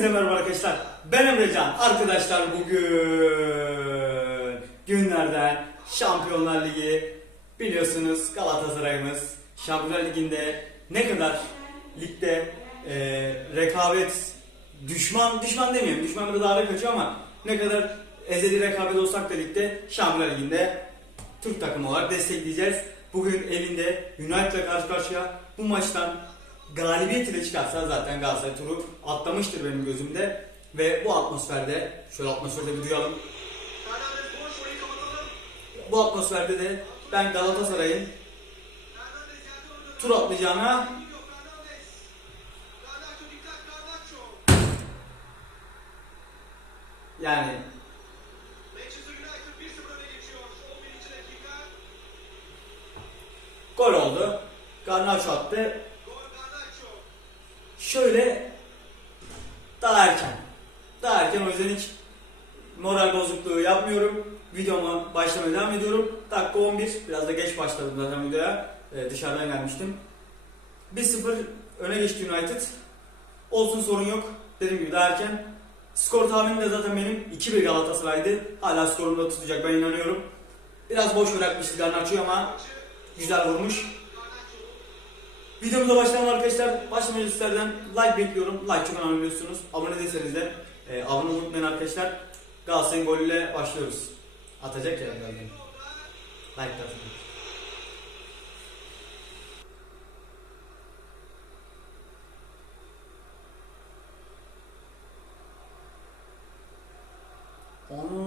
Hepinize merhaba arkadaşlar. Ben Emrecan. Arkadaşlar bugün günlerden Şampiyonlar Ligi biliyorsunuz Galatasaray'ımız Şampiyonlar Ligi'nde ne kadar ligde e, rekabet düşman düşman demeyeyim düşman biraz ağır kaçıyor ama ne kadar ezeli rekabet olsak da ligde Şampiyonlar Ligi'nde Türk takımı olarak destekleyeceğiz. Bugün evinde United'la karşı karşıya bu maçtan galibiyet ile çıkarsa zaten Galatasaray turu atlamıştır benim gözümde. Ve bu atmosferde, şöyle atmosferde bir duyalım. Bu atmosferde de ben Galatasaray'ın tur atlayacağına yani gol oldu. Garnacho attı. Şöyle daha erken. Daha erken o yüzden hiç moral bozukluğu yapmıyorum. Videoma başlamaya devam ediyorum. Dakika 11. Biraz da geç başladım zaten videoya. Ee, dışarıdan gelmiştim. 1-0 öne geçti United. Olsun sorun yok. Dediğim gibi daha erken. Skor tahminim de zaten benim 2-1 Galatasaray'dı. Hala skorumu da tutacak ben inanıyorum. Biraz boş bırakmıştı Garnacho'yu ama güzel vurmuş. Videomuza başlayalım arkadaşlar. Başlamadan sizlerden like bekliyorum. Like çok önemli biliyorsunuz. Abone değilseniz de e, abone olmayı unutmayın arkadaşlar. Galatasaray'ın golüyle başlıyoruz. Atacak ya. Like de atın. Ana.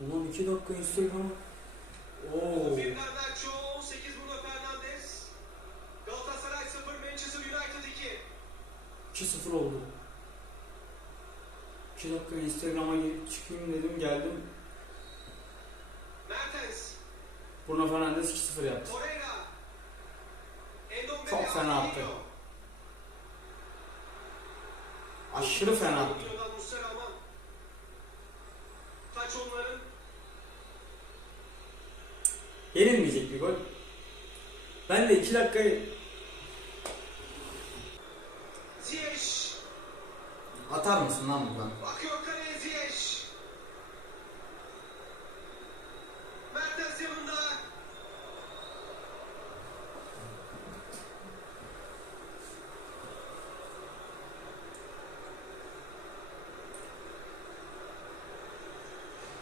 Ulan iki dakika Instagram'a. Oo. Garnacho, 8 Bruno Fernandes. Galatasaray 0, Manchester United 2. 2-0 oldu. 2 dakika Instagram'a çıkayım dedim geldim. Mertens, Bruno Fernandes 2-0 yaptı. Çok fena attı. Aşırı fena attı. Yenilmeyecek bir gol. Ben de 2 dakikayı Ziyech. Atar mısın lan buradan? Bakıyor kaleye Ziyech. Mertens yanında.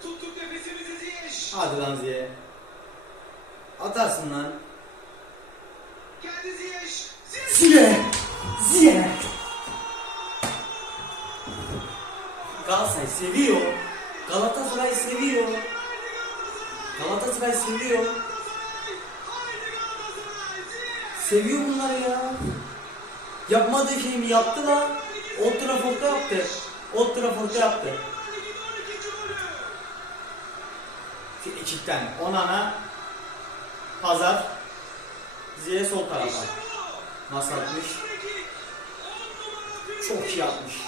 Tuttuk nefesimizi Ziyech. Hadi lan Ziye. Atarsın lan. Geldi Ziyech. Ziyech. Ziye! Seviyor. Galatasaray seviyor. Galatasaray seviyor. Seviyor bunlar ya. Yapmadığı şeyi mi yaptı lan? Old Trafford'da yaptı. Old Trafford'da yaptı. Ligin 12. golü. Frikikten Onana Hazar Ziye sol tarafa. Nasıl atmış? Çok iyi atmış.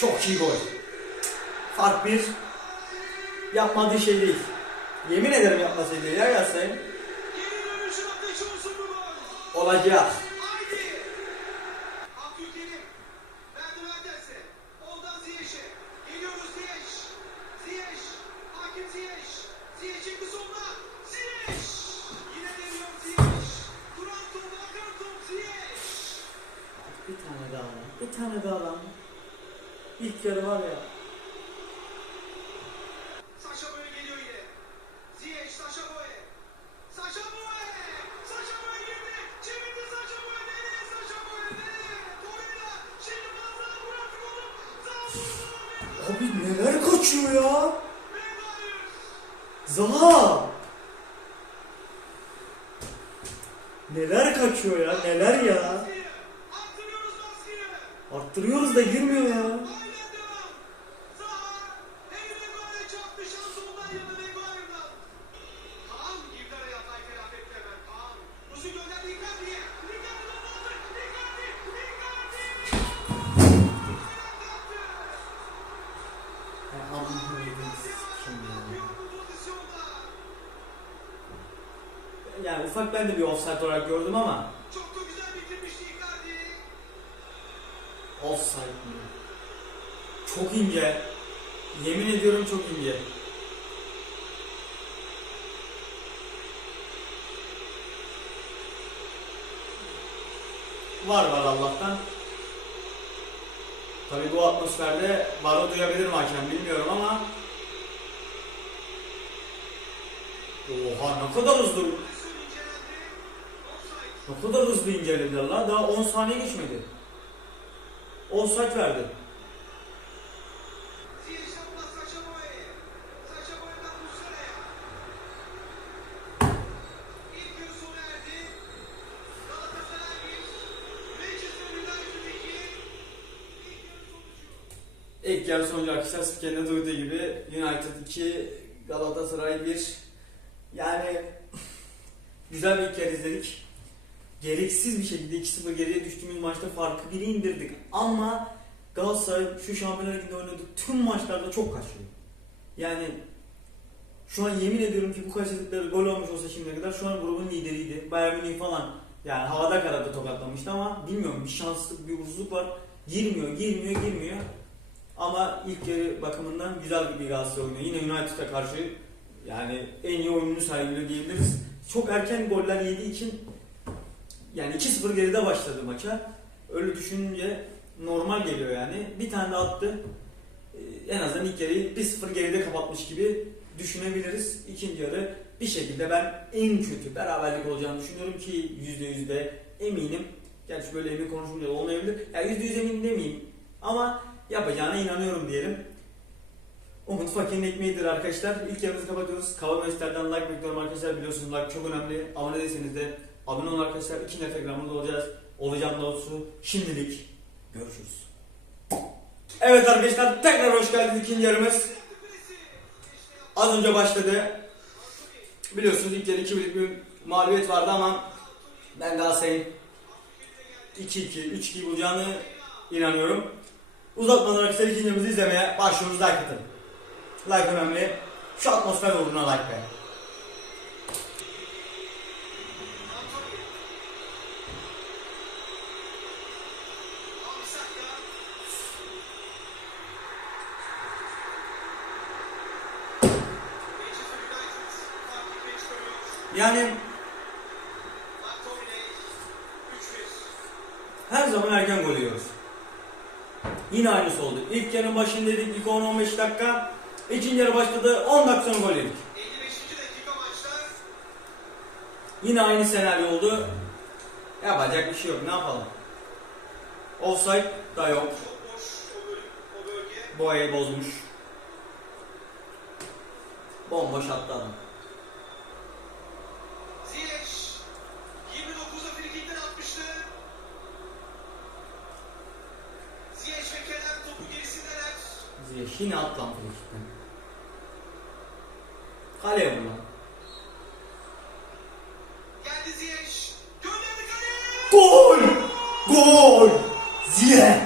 Çok iyi gol. Fark bir. Yapmadığı şey değil. Yemin ederim yapmadığı şey değil ya Galatasaray. Geri dönüşün ateşi olsun bu gol. Olacak. Haydi. Abdülkerim. Verdi Mertens'e. Oldan Ziyech'e. Geliyoruz Ziyech. Ziyech. Hakim Ziyech. Ziyech çıktı solda. Ziyech. Yine deniyor Ziyech. Duran top, akan top Ziyech. Bir tane daha lan. Bir tane daha lan. İlk yarı var ya. Saşa geliyor yine. Ziyech, Saşa Boye. Saşa Boye. Saşa Boye girdi. Çevirdi Saşa Boye. Nereye Saşa Boye? Nereye? Torreira. Şimdi onu. Sağ vurdu. Abi neler kaçıyor ya? Zaha! Neler kaçıyor ya? Neler ya? Arttırıyoruz da girmiyor ya. Yani ufak ben de bir offside olarak gördüm ama Çok da güzel bitirmişti Icardi. Offside mi? Çok ince. Yemin ediyorum çok ince. Var var Allah'tan. Tabi bu atmosferde varı duyabilirim hakem bilmiyorum ama Oha ne kadar hızlı ne kadar hızlı incelediler la daha 10 saniye geçmedi. Offside verdi. Ziyech'ten pas Sacha Boey. Sacha Boey'den Muslera'ya. İlk yarı sona erdi. Galatasaray 1. Manchester United 2. İlk yarı sonucu. Arkadaşlar spikerinde duyduğu gibi United 2 Galatasaray 1 yani güzel bir ilk yarı izledik. Gereksiz bir şekilde 2-0 geriye düştüğümüz maçta farkı 1'e indirdik ama Galatasaray şu Şampiyonlar Ligi'nde oynadığı tüm maçlarda çok kaçıyor. Yani şu an yemin ediyorum ki bu kaçırdıkları gol olmuş olsa şimdiye kadar şu an grubun lideriydi. Bayern Münih falan yani havada karada tokatlamıştı ama bilmiyorum bir şanssızlık bir uğursuzluk var. Girmiyor, girmiyor, girmiyor. Ama ilk yarı bakımından güzel bir Galatasaray oynuyor. Yine United'a karşı yani en iyi oyununu sergiliyor diyebiliriz. Çok erken goller yediği için yani 2-0 geride başladı maça. Öyle düşününce normal geliyor yani. Bir tane de attı. Ee, En azından ilk yarıyı 1-0 geride kapatmış gibi düşünebiliriz. İkinci yarı bir şekilde ben en kötü beraberlik olacağını düşünüyorum ki %100 de eminim. Gerçi böyle emin konuşunca olmayabilir. Yani %100 emin demeyeyim. Ama yapacağına inanıyorum diyelim. Umut fakirin ekmeğidir arkadaşlar. İlk yarımızı kapatıyoruz. Kavan Öster'den like bekliyorum arkadaşlar. Biliyorsunuz like çok önemli. Abone değilseniz de abone olun arkadaşlar. İkinci Instagram'da olacağız. Olacağım doğrusu. Şimdilik görüşürüz. Evet arkadaşlar tekrar hoş geldiniz ikinci yarımız. Az önce başladı. Biliyorsunuz ilk yarı 2 bir mağlubiyet vardı ama ben Galatasaray'ın 2-2, 3-2 bulacağını inanıyorum. Uzatmadan arkadaşlar ikinci yarımızı izlemeye başlıyoruz. Like atın. Like önemli. Şu atmosfer uğruna like be. Yani Yine aynısı oldu. İlk yarının başındaydık ilk 10-15 dakika. İkinci yarı başladı 10 dakika sonra gol yedik. 55. dakika maçta. Yine aynı senaryo oldu. Yapacak bir şey yok. Ne yapalım? Offside da yok. Çok boş o bölüm, o bölge. Boyayı bozmuş. Bomboş attı adam. Yine at lan frikikten. Kaleye vur lan. Geldi Ziyech. Gönderdi kaleye. Gol! Gol! Ziyech!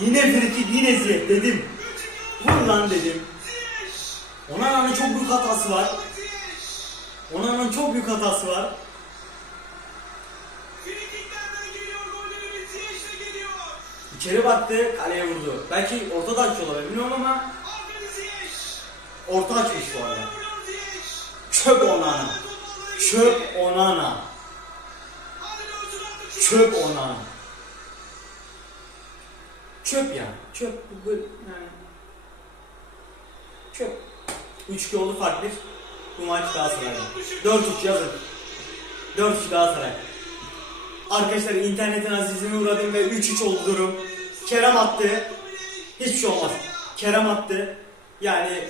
Yine frikik. Yine Ziyech. Dedim. Vur lan dedim. Onana'nın çok büyük hatası var. Onana'nın çok büyük hatası var. İçeri baktı, kaleye vurdu. Belki orta da açıyor olabilir bilmiyorum ama orta açmış bu arada. Çöp Onana. Çöp Onana. Çöp. Onana. Çöp ya. Çöp. Bu, yani. Çöp. 3-2 oldu fark bir. Bu maç Galatasaray'da. 4-3 yazın. 4-3 Galatasaray. Arkadaşlar internetin azizliğine uğradım ve 3-3 oldu durum. Kerem attı. Hiçbir şey olmaz. Kerem attı. Yani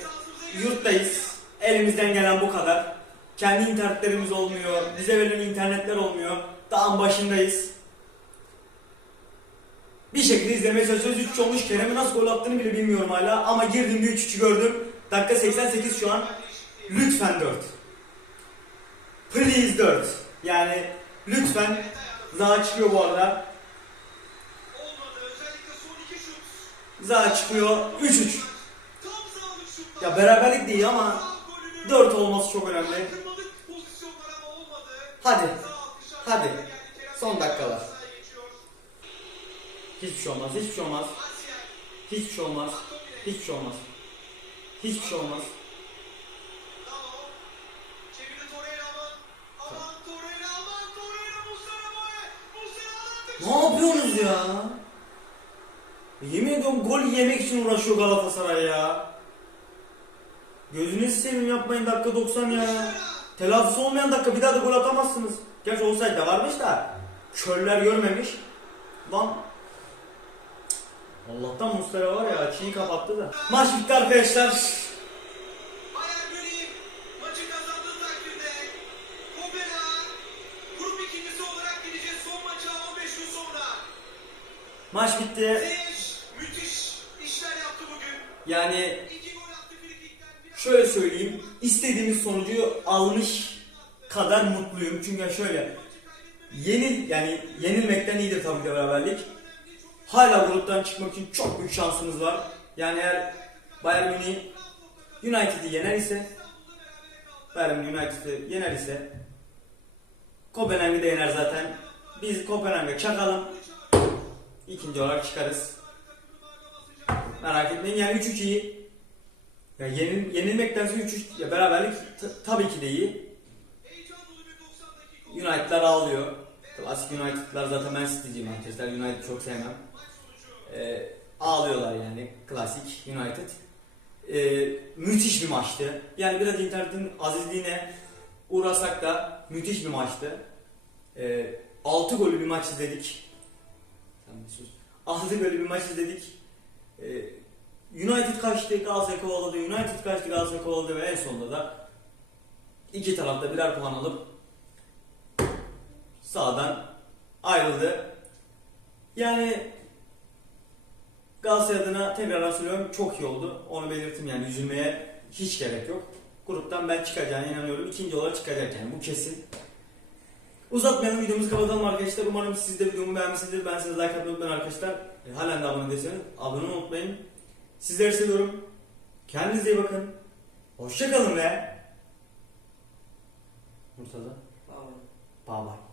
yurttayız. Elimizden gelen bu kadar. Kendi internetlerimiz olmuyor. Bize verilen internetler olmuyor. Dağın başındayız. Bir şekilde izlemeye çalışıyoruz. 3 olmuş. Kerem'in nasıl gol attığını bile bilmiyorum hala. Ama girdiğimde 3-3'ü gördüm. Dakika 88 şu an. Lütfen 4. Please 4. Yani lütfen. Zaha çıkıyor bu arada. Olmadı. Özellikle son iki şut. Zaha çıkıyor. 3-3. Tam sağlık şutlar. Ya beraberlik değil ama Sağ golünü 4 olması çok önemli. Hadi. Hadi. Son dakikalar. Hiçbir şey olmaz. Hiçbir şey olmaz. Hiçbir şey olmaz. Hiçbir şey olmaz. Hiçbir şey olmaz. Bravo. Çeviri Torreira Yemin ediyorum gol yemek için uğraşıyor Galatasaray ya. Gözünüzü seveyim yapmayın dakika 90 ya. Telafisi olmayan dakika bir daha da gol atamazsınız. Gerçi olsaydı da varmış da. Körler görmemiş. Lan. Allah'tan Muslera var ya çiğ kapattı da. Maç bitti arkadaşlar. Bayern Münih Yani şöyle söyleyeyim. istediğimiz sonucu almış kadar mutluyum. Çünkü şöyle yenil yani yenilmekten iyidir tabii ki beraberlik. Hala gruptan çıkmak için çok büyük şansımız var. Yani eğer Bayern Münih United'i yener ise Bayern Münih United'i yener ise Kopenhag'ı da yener zaten. Biz Kopenhag'a çakalım. İkinci olarak çıkarız. Merak etmeyin yani 3-3 iyi. Ya yenil, yenilmektense 3-3 ya beraberlik tabii ki de iyi. heyecan dolu bir 90 dakika United'lar ağlıyor. Klasik United'lar zaten ben City'ciyim Manchester United çok sevmem. Ee, ağlıyorlar yani klasik United. Ee, müthiş bir maçtı. Yani biraz internetin azizliğine uğrasak da müthiş bir maçtı. Ee, 6 gollü bir maç izledik. Sus. 6 gollü bir maç izledik. Ee, United kaçtı, Galatasaray kovaladı. United kaçtı, Galatasaray kovaladı ve en sonunda da iki tarafta birer puan alıp sağdan ayrıldı. Yani Galatasaray adına tekrar söylüyorum çok iyi oldu. Onu belirttim yani üzülmeye hiç gerek yok. Gruptan ben çıkacağına inanıyorum. İkinci olarak çıkacak yani bu kesin. Uzatmayalım videomuzu kapatalım arkadaşlar. Umarım siz de videomu beğenmişsinizdir. Ben size like atmayı unutmayın arkadaşlar. E, halen de abone değilseniz abone unutmayın. Sizleri seviyorum. Kendinize iyi bakın. Hoşçakalın ve Murtaza. Bye bye.